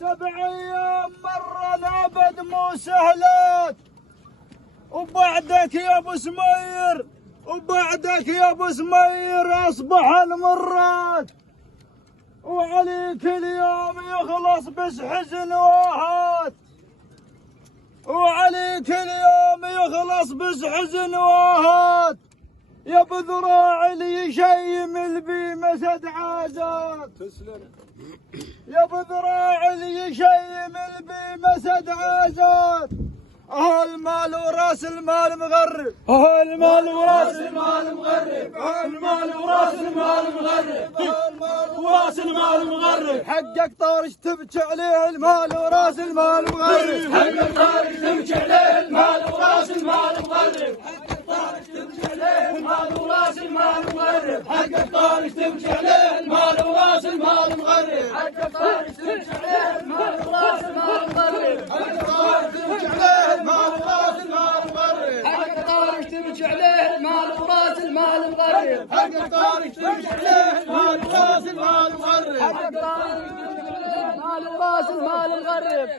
7 أيام مرة الأبد مو سهلات، وبعدك يا ابو سمير، وبعدك يا ابو سمير اصبح المرات، وعليك اليوم يخلص بس حزن واهات، وعليك اليوم يخلص بس حزن واهات، يا بذراع اللي يشيم البيمة سد عازات، يا بذراع اللي يشيم البيمة سد عازات. المال وراس المال مغرب، المال وراس المال مغرب، المال وراس المال مغرب، المال وراس المال مغرب. حقك طارش تبكي عليه المال وراس المال مغرب، حقك طارش تبكي عليه المال وراس المال مغرب، حقك طارش تبكي عليه المال وراس المال مغرب، حقك طارش تبكي عليه المال وراس المال مغرب، حقك طارش تبكي عليه المال وراس المال مغرب، حقك طارش تبكي عليه المال وراس المال مغرب، حقك طارش تبكي عليه المال وراس المال مغرب، حقك طارش تبكي عليه المال وراس المال مغرب، حقك طارش تبكي عليه المال وراس المال مغرب.